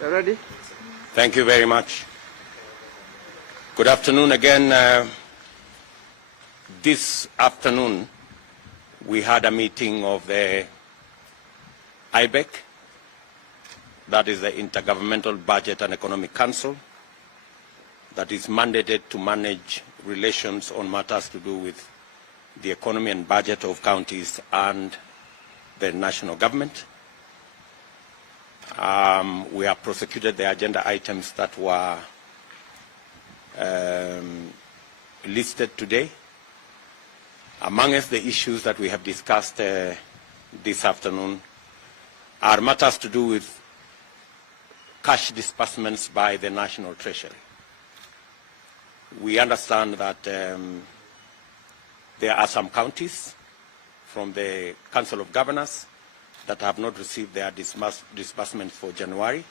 Ready? Thank you very much. Good afternoon again. This afternoon, we had a meeting of the IBEC, that is the Intergovernmental Budget and Economic Council, that is mandated to manage relations on matters to do with the economy and budget of counties and the national government. We have prosecuted the agenda items that were listed today. Amongst the issues that we have discussed this afternoon are matters to do with cash disbursements by the National Treasury. We understand that there are some counties from the Council of Governors that have not received their disbursements for January,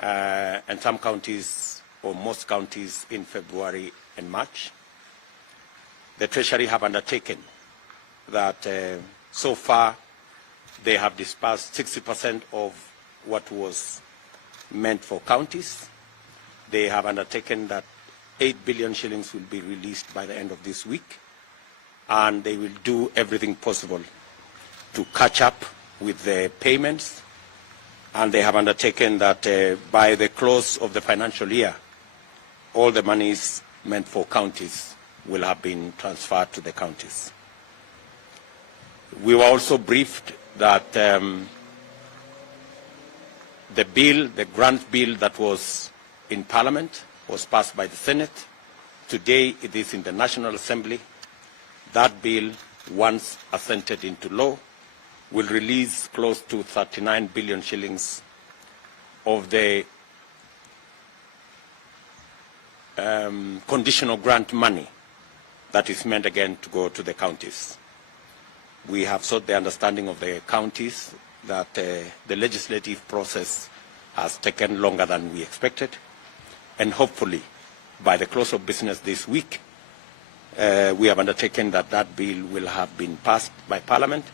and some counties, or most counties, in February and March. The Treasury have undertaken that so far they have disbursed 60% of what was meant for counties. They have undertaken that 8 billion shillings will be released by the end of this week, and they will do everything possible to catch up with the payments, and they have undertaken that by the close of the financial year, all the monies meant for counties will have been transferred to the counties. We were also briefed that the grant bill that was in Parliament was passed by the Senate. Today it is in the National Assembly. That bill, once assented into law, will release close to 39 billion shillings of the conditional grant money that is meant again to go to the counties. We have sought the understanding of the counties that the legislative process has taken longer than we expected, and hopefully by the close of business this week, we have undertaken that that bill will have been passed by Parliament,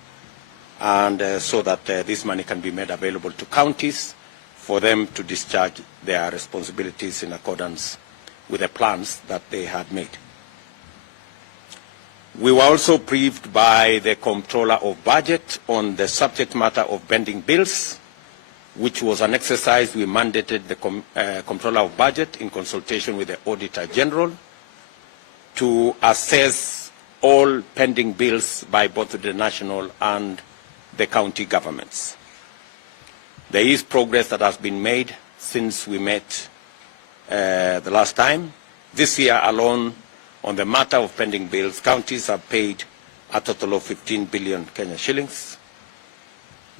and so that this money can be made available to counties for them to discharge their responsibilities in accordance with the plans that they had made. We were also briefed by the Comptroller of Budget on the subject matter of pending bills, which was an exercise we mandated the Comptroller of Budget in consultation with the Auditor General to assess all pending bills by both the national and the county governments. There is progress that has been made since we met the last time. This year alone, on the matter of pending bills, counties have paid a total of 15 billion Kenya shillings.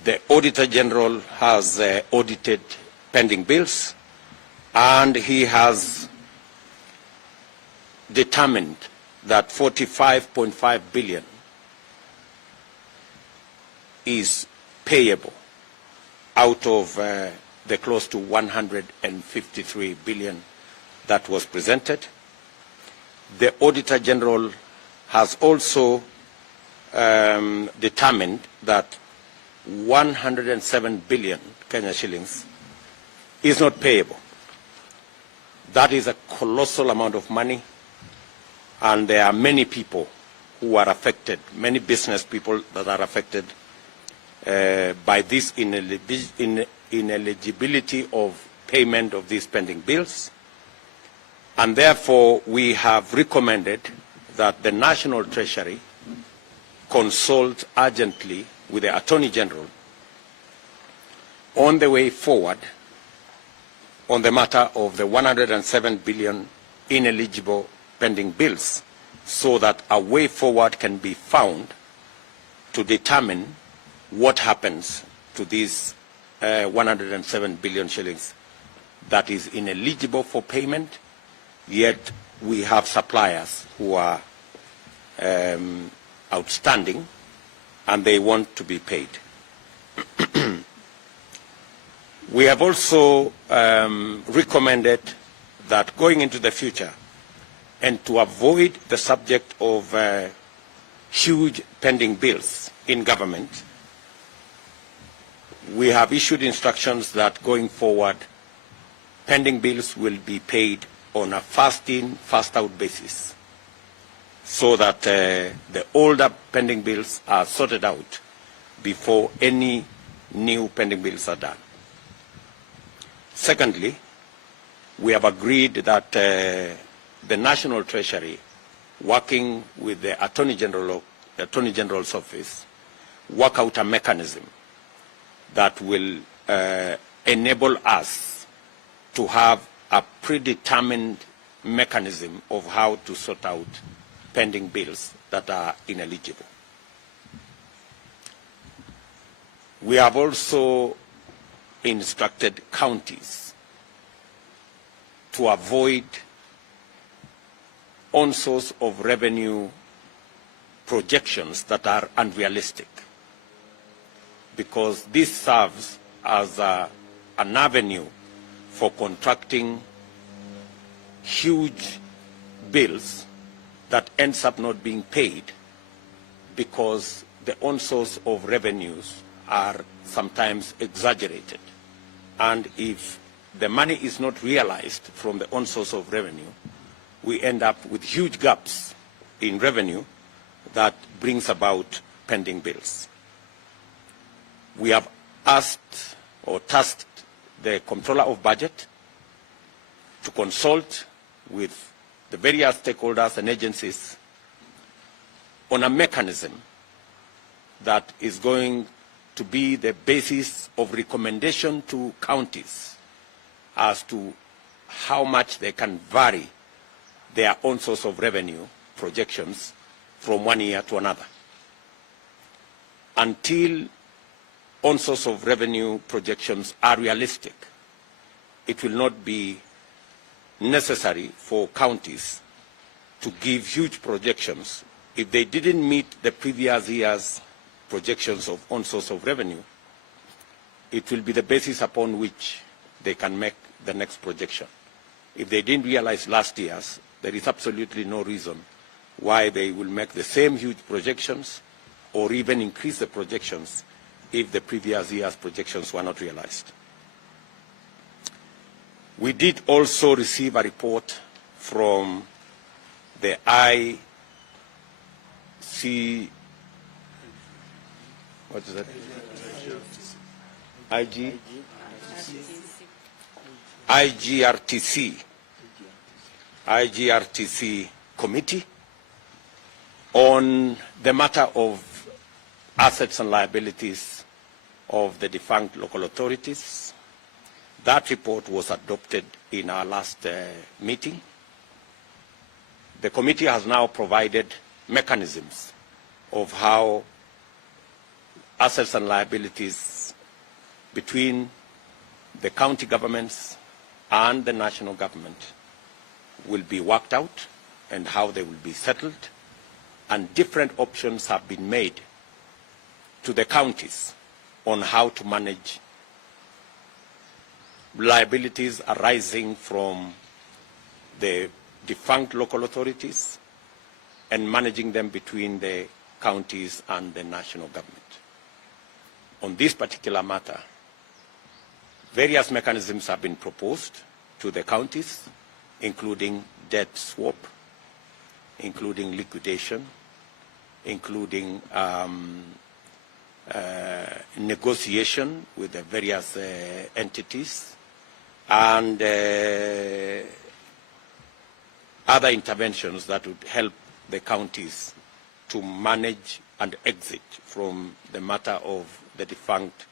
The Auditor General has audited pending bills, and he has determined that 45.5 billion is payable out of the close to 153 billion that was presented. The Auditor General has also determined that 107 billion Kenya shillings is not payable. That is a colossal amount of money, and there are many people who are affected, many business people that are affected by this ineligibility of payment of these pending bills. And therefore, we have recommended that the National Treasury consult urgently with the Attorney General on the way forward on the matter of the 107 billion ineligible pending bills, so that a way forward can be found to determine what happens to these 107 billion shillings that is ineligible for payment, yet we have suppliers who are outstanding and they want to be paid. We have also recommended that going into the future, and to avoid the subject of huge pending bills, in government, we have issued instructions that going forward, pending bills will be paid on a first-in, first-out basis, so that the older pending bills are sorted out before any new pending bills are done. Secondly, we have agreed that the National Treasury, working with the Attorney General's office, work out a mechanism that will enable us to have a predetermined mechanism of how to sort out pending bills that are ineligible. We have also instructed counties to avoid on-source of revenue projections that are unrealistic, because this serves as an avenue for contracting huge bills that ends up not being paid because the on-source of revenues are sometimes exaggerated. And if the money is not realized from the on-source of revenue, we end up with huge gaps in revenue that brings about pending bills. We have asked or tasked the Comptroller of Budget to consult with the various stakeholders and agencies on a mechanism that is going to be the basis of recommendation to counties as to how much they can vary their own source of revenue projections from one year to another. Until own source of revenue projections are realistic, it will not be necessary for counties to give huge projections. If they didn't meet the previous year's projections of own source of revenue, it will be the basis upon which they can make the next projection. If they didn't realize last year's, there is absolutely no reason why they will make the same huge projections or even increase the projections if the previous year's projections were not realized. We did also receive a report from the IGRTC committee on the matter of assets and liabilities of the defunct local authorities. That report was adopted in our last meeting. The committee has now provided mechanisms of how assets and liabilities between the county governments and the national government will be worked out and how they will be settled. And different options have been made to the counties on how to manage liabilities arising from the defunct local authorities and managing them between the counties and the national government. On this particular matter, various mechanisms have been proposed to the counties, including debt swap, including liquidation, including negotiation with the various entities, and other interventions that would help the counties to manage and exit from the matter of the defunct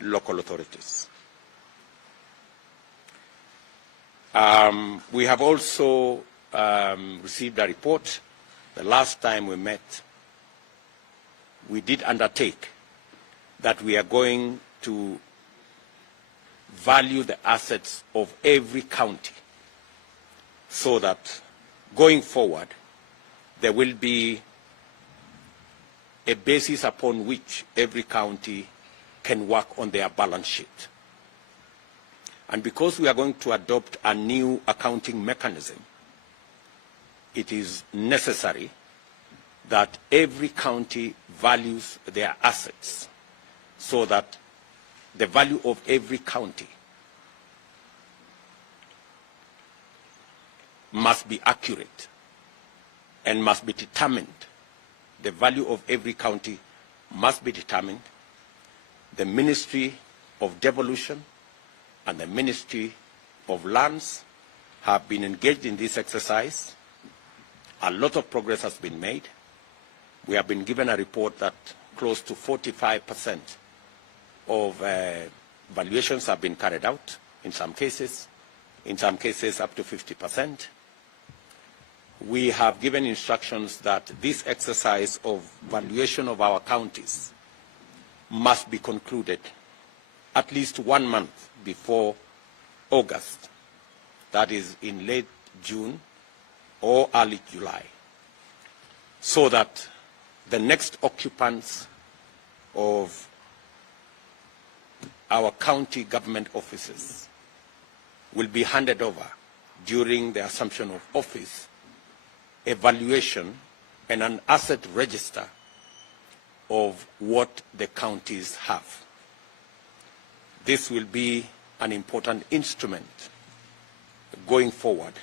local authorities. We have also received a report. The last time we met, we did undertake that we are going to value the assets of every county so that going forward there will be a basis upon which every county can work on their balance sheet. And because we are going to adopt a new accounting mechanism, it is necessary that every county values their assets so that the value of every county must be accurate and must be determined. The value of every county must be determined. The Ministry of Devolution and the Ministry of Lands have been engaged in this exercise. A lot of progress has been made. We have been given a report that close to 45% of valuations have been carried out in some cases up to 50%. We have given instructions that this exercise of valuation of our counties must be concluded at least 1 month before August, that is in late June or early July, so that the next occupants of our county government offices will be handed over during the assumption of office, evaluation, and an asset register of what the counties have. This will be an important instrument going forward,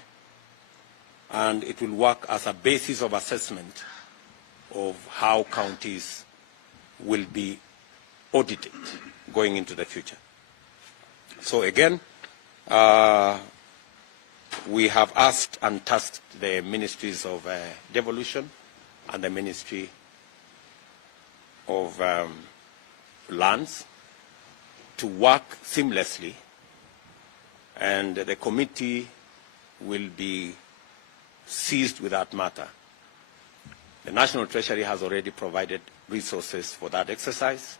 and it will work as a basis of assessment of how counties will be audited going into the future. So again, we have asked and tasked the Ministries of Devolution and the Ministry of Lands to work seamlessly, and the committee will be seized with that matter. The National Treasury has already provided resources for that exercise,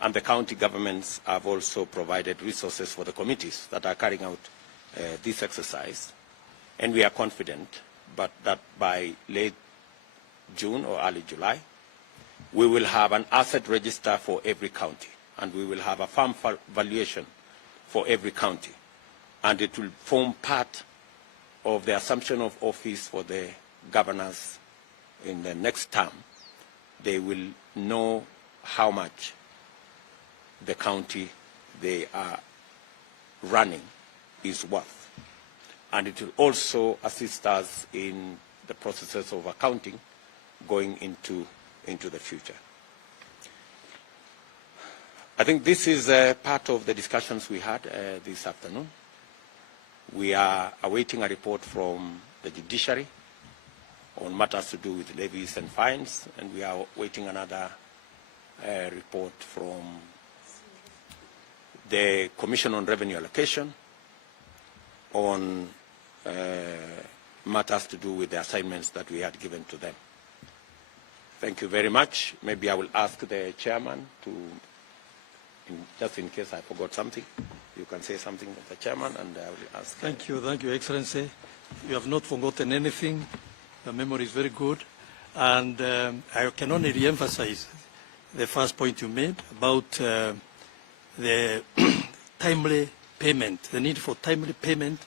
and the county governments have also provided resources for the committees that are carrying out this exercise. And we are confident that by late June or early July, we will have an asset register for every county, and we will have a farm valuation for every county. And it will form part of the assumption of office for the governors in the next term. They will know how much the county they are running is worth. And it will also assist us in the processes of accounting going into the future. I think this is part of the discussions we had this afternoon. We are awaiting a report from the judiciary on matters to do with levies and fines, and we are waiting another report from the Commission on Revenue Allocation on matters to do with the assignments that we had given to them. Thank you very much. Maybe I will ask the chairman to, just in case I forgot something, you can say something with the chairman, and I will ask. Thank you, Excellency. You have not forgotten anything. The memory is very good. And I can only re-emphasize the first point you made about the timely payment, the need for timely payment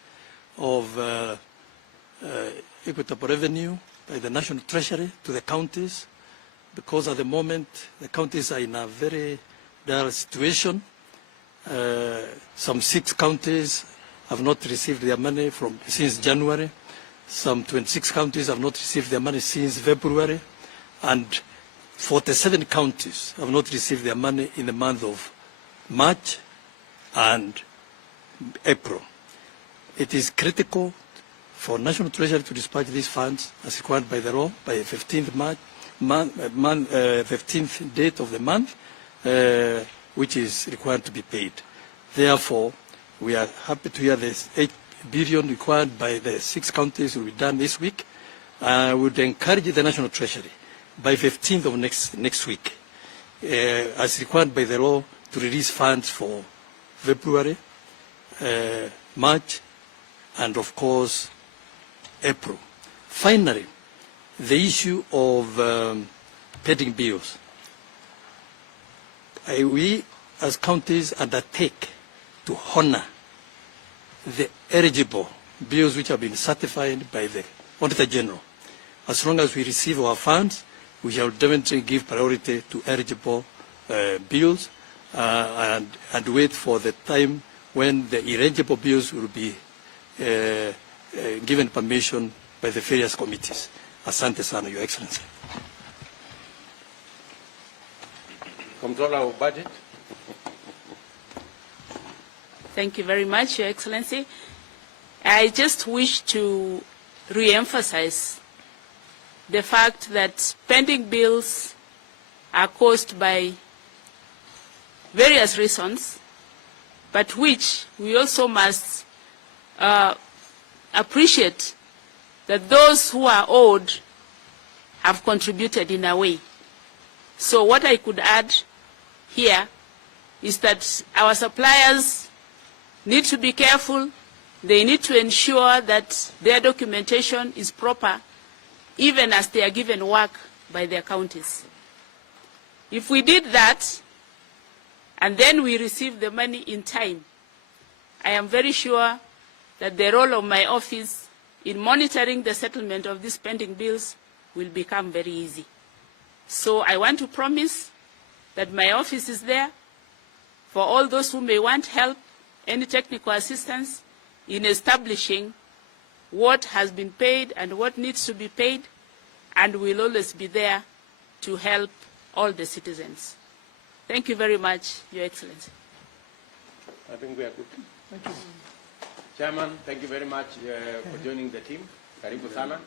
of equitable revenue by the National Treasury to the counties, because at the moment the counties are in a very dire situation. Some 6 counties have not received their money since January. Some 26 counties have not received their money since February, and 47 counties have not received their money in the month of March and April. It is critical for National Treasury to dispatch these funds as required by the law by the 15th 15th date of the month, which is required to be paid. Therefore, we are happy to hear this 8 billion required by the 6 counties will be done this week. I would encourage the National Treasury by 15th of next week, as required by the law, to release funds for February, March, and of course, April. Finally, the issue of pending bills. We, as counties, undertake to honor the eligible bills which have been certified by the Auditor General. As long as we receive our funds, we shall definitely give priority to eligible bills and wait for the time when the eligible bills will be given permission by the various committees. Asante sana, Your Excellency. Controller of Budget. Thank you very much, Your Excellency. I just wish to re-emphasize the fact that pending bills are caused by various reasons, but which we also must appreciate that those who are owed have contributed in a way. So what I could add here is that our suppliers need to be careful. They need to ensure that their documentation is proper, even as they are given work by their counties. If we did that, and then we receive the money in time, I am very sure that the role of my office in monitoring the settlement of these pending bills will become very easy. So I want to promise that my office is there for all those who may want help, any technical assistance in establishing what has been paid and what needs to be paid, and we'll always be there to help all the citizens. Thank you very much, Your Excellency. I think we are good. Thank you. Chairman, thank you very much for joining the team. Karibu sana.